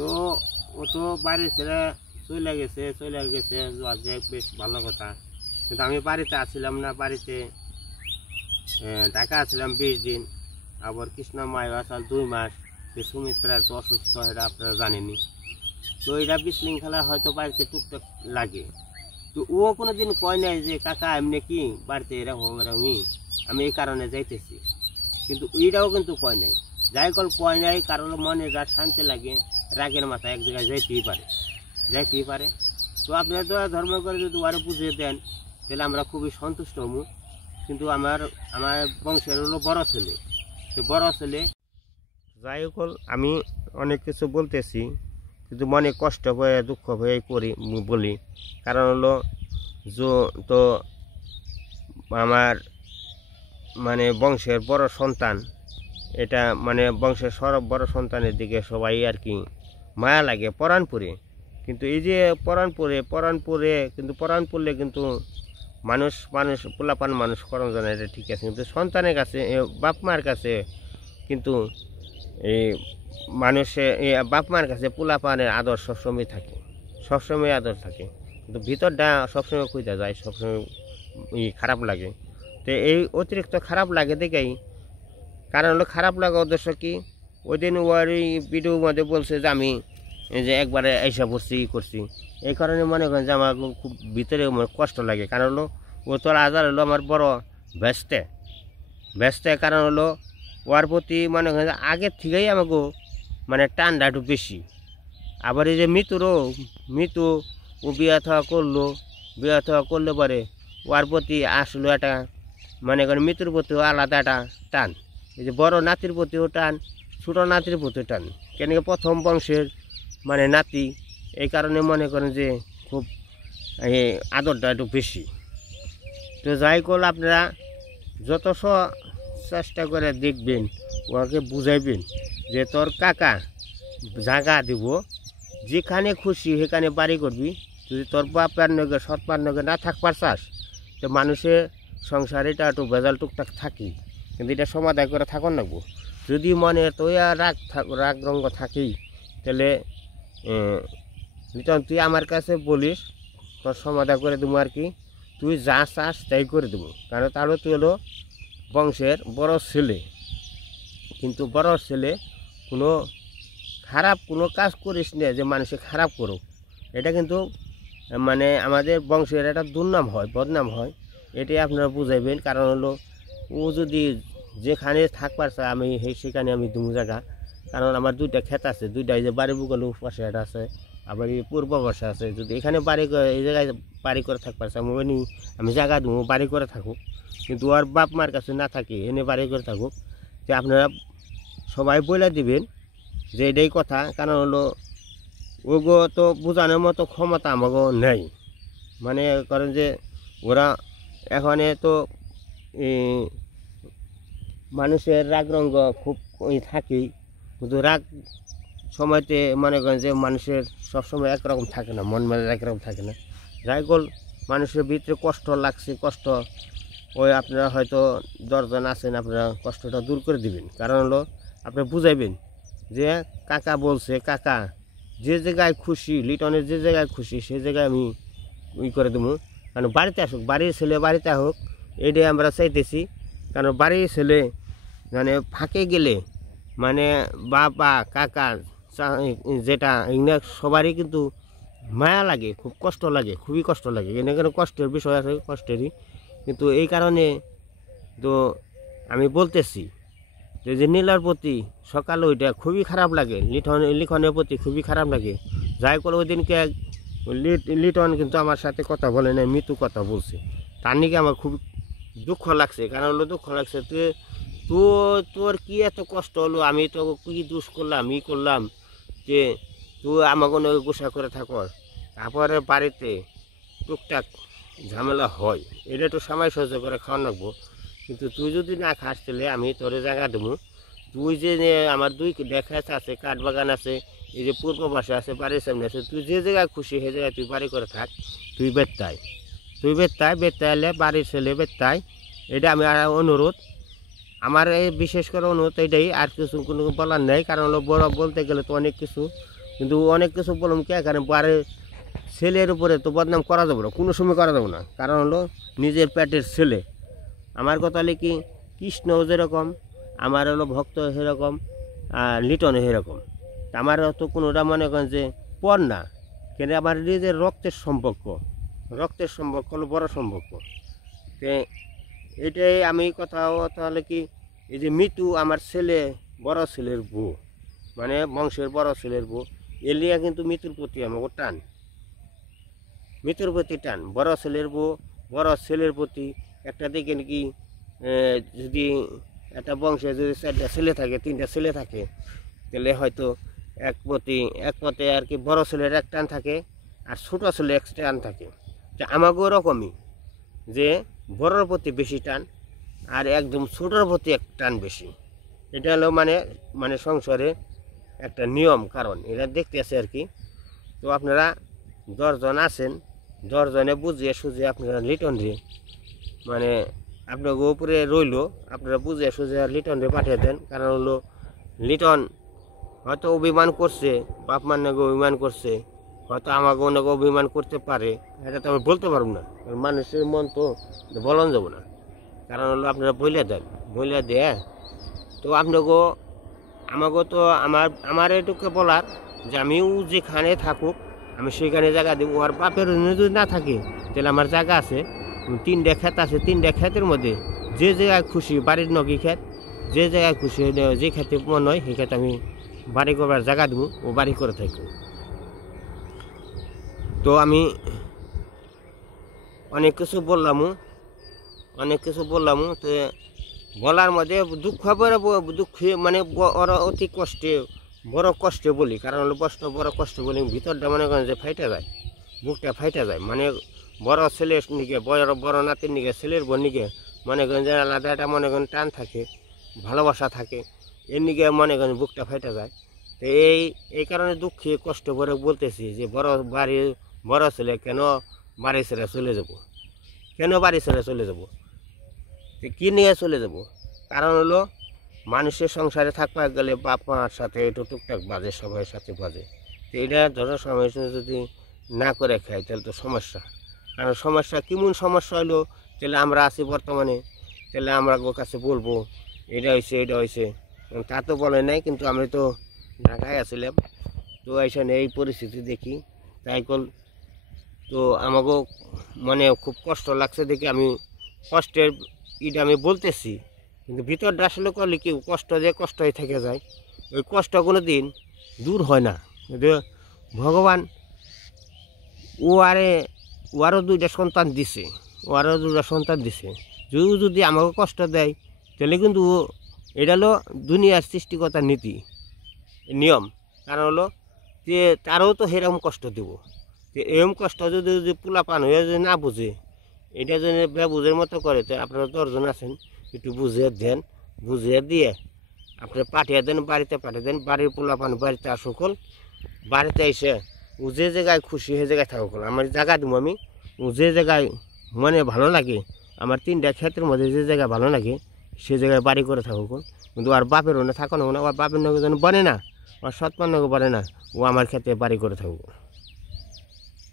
তো ও তো বাড়ি ছেড়ে চলে গেছে যে বেশ ভালো কথা। কিন্তু আমি বাড়িতে আসছিলাম না, বাড়িতে ঢাকা আসছিলাম 20 দিন, আবার কৃষ্ণমায় আসাল 2 মাস। সে সুমিত্রার তো অসুস্থ, এটা আপনারা জানেনি। তো এটা বিশৃঙ্খলা হয়তো বাড়িতে টুকটাক লাগে। তো ও কোনোদিন কয় নাই যে কাকা এমনি কি বাড়িতে এরকমই আমি এই কারণে যাইতেছি, কিন্তু এইটাও কিন্তু কয় নাই। যাই কয় নাই, কারণ মনে যার শান্তি লাগে রাগের মাথায় এক জায়গায় যাইতেই পারে। তো আপনারা তো ধর্ম করে যদি আরো বুঝিয়ে দেন তাহলে আমরা খুবই সন্তুষ্ট হব। কিন্তু আমার বংশের হলো বড় ছেলে, সে বড় ছেলে। যাই হোক, আমি অনেক কিছু বলতেছি কিন্তু মনে কষ্ট হয়ে দুঃখ হয়ে বলি। কারণ হলো তো আমার মানে বংশের বড় সন্তান, এটা মানে বংশের সব বড় সন্তানের দিকে সবাই আর কি মায়া লাগে পরাণ পরে। কিন্তু এই যে পরাণ পরে কিন্তু পরাণ পড়লে কিন্তু মানুষ পোলাপান মানুষ করণ জানে, এটা ঠিক আছে। কিন্তু সন্তানের কাছে বাপ মার কাছে কিন্তু এই মানুষে বাপ মার কাছে পোলাপানের আদর সবসময় আদর থাকে, কিন্তু ভিতরটা সবসময় খুঁজে যায়, সবসময় খারাপ লাগে। তো এই অতিরিক্ত খারাপ লাগে দেখেই, কারণ হলো খারাপ লাগা উদ্দেশ্য কি, ওই দিন ওর ভিডিওর মধ্যে বলছে যে আমি যে একবারে এসে করছি। এই কারণে মনে করেন যে আমার খুব ভিতরে কষ্ট লাগে। কারণ হলো ও তোর আজার হলো আমার বড় ব্যস্তে কারণ হলো ওর প্রতি মনে করেন যে আগের থেকেই আমাকে মানে টানটা একটু বেশি। আবার এই যে মৃত্যু ও বিয়া থাওয়া করলে পরে ওর প্রতি আসলো একটা মনে করেন মৃত্যুর প্রতিও আলাদা একটা টান। এই যে বড় নাতির প্রতিও টান, ছোটো নাতির প্রতিও টান, কেন প্রথম বংশের মানে নাতি, এই কারণে মনে করেন যে খুব আদরটা একটু বেশি। তো যাই করল, আপনারা যত চেষ্টা করে দেখবেন, ওকে বুঝাইবেন যে তোর কাকা জায়গা দিব, যেখানে খুশি সেখানে বাড়ি করবি। যদি তোর বাপের নগে সৎপার নগে না থাকবার চাস, তো মানুষের সংসার এটা একটু বেজাল টুকটাক থাকি, কিন্তু এটা সমাধান করে থাকুন লাগবো। যদি মনে তো রাগ রঙ্গ থাকি, তাহলে তুই আমার কাছে বলিস, তোর সমাধান করে দেবো আর কি। তুই যা চাস তাই করে দেবো, কারণ তাহলে তুই হলো বংশের বড় ছেলে। কিন্তু বড় ছেলে কোনো কাজ করিস না যে মানুষে খারাপ করুক, এটা কিন্তু মানে আমাদের বংশের একটা দুর্নাম হয়, বদনাম হয়। এটাই আপনারা বুঝাইবেন। কারণ হলো ও যদি যেখানে থাকবার চায় আমি সেখানে আমি দুমু জায়গা। কারণ আমার 2টা ক্ষেত আছে, 2টা এই যে বাড়ি বুকালো পাশে একটা আছে, আবার এই পূর্ব পাশে আছে। যদি এখানে এই জায়গায় বাড়ি করে থাকবার চাই আমি জায়গা দেবো, বাড়ি করে থাকুক। কিন্তু ওর বাপ মার কাছে না থাকে, এনে বাড়ি করে থাকুক। যে আপনারা সবাই বলে দিবেন যে এটাই কথা। কারণ হলো ওগো তো বোঝানোর মতো ক্ষমতা আমাকেও নেই। মানে করেন যে ওরা এখানে তো মানুষের রাগ রঙ্গ খুব থাকেই, কিন্তু রাগ সময়তে মনে করেন যে মানুষের সবসময় একরকম থাকে না, মন মেজাজ একরকম থাকে না। যাই হোক, মানুষের ভিতরে কষ্ট লাগছে, কষ্ট ওই আপনারা হয়তো 10 জন আছেন, আপনারা কষ্টটা দূর করে দিবেন। কারণ হলো আপনি বুঝাইবেন যে কাকা বলছে, কাকা যে জায়গায় খুশি, লিটনের যে জায়গায় খুশি সেই জায়গায় আমি করে দেবো। কারণ বাড়িতে আসুক, বাড়ির ছেলে বাড়িতে হোক, এটাই আমরা চাইতেছি। কারণ বাড়ির ছেলে মানে ফাঁকে গেলে মানে বাবা কাকা যেটা এগুলো সবারই কিন্তু মায়া লাগে, খুব কষ্ট লাগে, খুবই কষ্ট লাগে। এখানে কষ্টের বিষয় আছে, কষ্টেরই। কিন্তু এই কারণে তো আমি বলতেছি যে নীলার প্রতি সকালে ওইটা খুবই খারাপ লাগে, লিখনের প্রতি খুবই খারাপ লাগে। যাই করে ওই দিনকে লিটন কিন্তু আমার সাথে কথা বলে না, মৃত্যু কথা বলছে, তার নিকে আমার খুব দুঃখ লাগছে। কারণ হলো দুঃখ লাগছে, তোর কি এত কষ্ট হলো, আমি তো কি দোষ করলাম যে তুই আমাকে গোসা করে থাকর। তারপরে বাড়িতে টুকটাক ঝামেলা হয়, এটা একটু সময় সহ্য করে খাওয়া লাগবো। কিন্তু তুই যদি না খাস তাহলে আমি তোর জায়গা দেবো। তুই যে আমার 2 ডেখাস আছে, কাঠ বাগান আছে, এই যে পূর্ব পাশে আছে, বাড়ির সামনে আছে, তুই যে জায়গায় খুশি সেই জায়গায় তুই বাড়ি করে থাক। তুই বেত্তায় এলে বাড়ির ছেলে বেত্তায়, এটা আমি অনুরোধ। আমার এই বিশেষ করে অনুরোধ এটাই, আর কিছু কোনো বলার নেই। কারণ হলো বড় বলতে গেলে তো অনেক কিছু, কিন্তু অনেক কিছু বললাম কে, কারণ বাড়ির ছেলের উপরে তো বদনাম করা যাবে না, কোনো সময় করা যাবে না, কারণ হলো নিজের পেটের ছেলে। আমার কথা হলে কি, কৃষ্ণও যেরকম, আমার হলো ভক্ত সেরকম, আর লিটনও সেরকম। আমার তো কোনোটা মনে করেন যে পর না, কিন্তু আমার নিজের রক্তের সম্পর্ক হলো বড় সম্পর্ক। এটাই আমি কথা হলে কি, এই যে মিতু আমার ছেলে, বড় ছেলের বউ, মানে বংশের বড় ছেলের বউ, এলিয়া কিন্তু মৃত্যুর প্রতি আমাকে টান, মৃত্যুর প্রতি টান। বড় ছেলের বউ, বড় ছেলের প্রতি একটা দিকে নাকি যদি একটা বংশে যদি 4টা ছেলে থাকে, 3টা ছেলে থাকে, তাহলে হয়তো এক পথে আর কি বড় ছেলের এক টান থাকে, আর ছোটো ছেলে এক টান থাকে। তা আমাকেও ওরকমই, যে বড়োর প্রতি বেশি টান, আর একদম ছোটোর প্রতি এক টান বেশি। এটা হলো মানে সংসারে একটা নিয়ম, কারণ এটা দেখতে আছে আর কি। তো আপনারা 10 জন আছেন, 10 জনে বুঝিয়ে সুঝিয়ে আপনারা লিটন রে, মানে আপনার উপরে রইল, আপনারা বুঝিয়ে সুঝিয়ে লিটন রে পাঠিয়ে দেন। কারণ হলো লিটন হয়তো অভিমান করছে, বাপ মার নাকি অভিমান করছে, হয়তো আমাকে অনেক অভিমান করতে পারে, এটা তো আমি বলতে পারবো না, মানুষের মন তো বলন যাব না। কারণ হলো আপনারা বইলে দেন, বইলে দেয় তো আমাকে তো আমার এটুকু বলার যে আমিও যেখানে থাকুক আমি সেখানে জায়গা দেবো। আর বাপের যদি না থাকে তাহলে আমার জায়গা আছে, 3টা ক্ষেত আছে, 3টা ক্ষেতের মধ্যে যে জায়গায় খুশি, বাড়ির নগি ক্ষেত, যে জায়গায় খুশি, যে ক্ষেতে মনে হয় সেই ক্ষেতে আমি বাড়ি করবার জায়গা দেবো, ও বাড়ি করে থাকবো। তো আমি অনেক কিছু বললামও, তো বলার মধ্যে দুঃখে মানে অতি কষ্টে, বড় কষ্টে বলি। কারণ হলো বড় কষ্ট বলি, ভিতরটা মনে করেন যে ফাইটা যায়, বুকটা ফাইটা যায়। মানে বড় ছেলের নিকে, বড় নাতির নিকে, ছেলের বোন নিকে মনে করেন যে আলাদা একটা মনে করেন টান থাকে, ভালোবাসা থাকে, এর নিকে মনে করেন বুকটা ফাইটা যায়। তো এই কারণে দুঃখে কষ্ট করে বলতেছি যে বড় ছেলে কেন বাড়ি ছেড়ে চলে যাব, কী নিয়ে চলে যাব? কারণ হলো মানুষের সংসারে থাকতে গেলে বাপ মার সাথে একটু টুকটাক বাজে, সবার সাথে বাজে। তো এটা ধরো সময় যদি না করে খাই তাহলে তো সমস্যা। কারণ সমস্যা কেমন সমস্যা হলো, তাহলে আমরা আছি বর্তমানে, তাহলে আমরা ওর কাছে বলবো এটা হয়েছে, তা তো বলে নাই। কিন্তু আমি তো ঢাকায় আসছিলাম, তো এইখানে এই পরিস্থিতি দেখি, তাই তো আমাকেও মানে খুব কষ্ট লাগছে দেখি, আমি কষ্টের আমি বলতেছি, কিন্তু ভিতরটা আসলে করলে কি কষ্টই থেকে যায়, ওই কষ্ট কোনো দিন দূর হয় না। ভগবান আরও 2টা সন্তান দিছে, যদি আমাকে কষ্ট দেয় তাহলে কিন্তু এটা হলো দুনিয়ার সৃষ্টিকতার নীতি, নিয়ম। কারণ হলো যে তারও তো সেরকম কষ্ট দেব, যে এরকম কষ্ট যদি পোলাপান হয়ে যদি না বুঝে, এটা যদি বুঝের মতো করে, তো আপনারা 10 জন আছেন, একটু বুঝিয়ে দিয়ে আপনারা পাঠিয়ে দেন, বাড়িতে পাঠিয়ে দেন। বাড়ির পোলাপান বাড়িতে আসুকল, বাড়িতে এসে ও যে জায়গায় খুশি সে জায়গায় থাকুক, আমার জায়গা দেবো আমি। ও যে জায়গায় মানে ভালো লাগে, আমার 3টা ক্ষেত্রের মধ্যে যে জায়গায় ভালো লাগে সে জায়গায় বাড়ি করে থাকুক। কিন্তু আর বাপের ওনে থাকানো না, আর বাপের নগে যেন বনে না, আর সৎমার নগে বনে না, ও আমার ক্ষেত্রে বাড়ি করে থাকুক,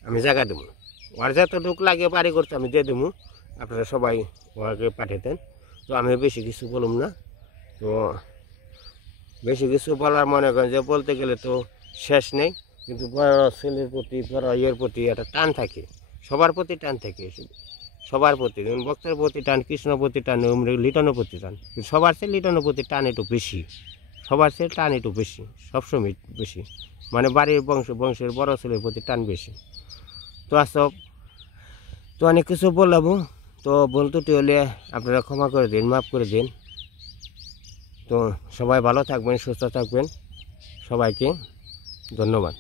আমি জায়গা দেবো। আর যতটুকু লাগে বাড়ি করতে আমি দিয়ে দেবো, আপনারা সবাই ওকে পাঠিয়ে দেন। তো আমি বেশি কিছু বলুম না, তো বেশি কিছু বলার মনে করেন যে বলতে গেলে তো শেষ নেই। কিন্তু বড় ছেলের প্রতি, বড় প্রতি একটা টান থাকে, সবার প্রতি টান থাকে, সবার প্রতি, ভক্তের প্রতি টান, কৃষ্ণর প্রতি টান, লিটনের প্রতি টান। কিন্তু সবার চেয়ে লিটনের প্রতি টান একটু বেশি, সবসময় বেশি, মানে বাড়ির বংশের বড় ছেলের প্রতি টান বেশি। তো আসব, তো অনেক কিছু বললাম, তো বলতে হলে আপনারা ক্ষমা করে দিন, মাফ করে দিন। তো সবাই ভালো থাকবেন, সুস্থ থাকবেন, সবাইকে ধন্যবাদ।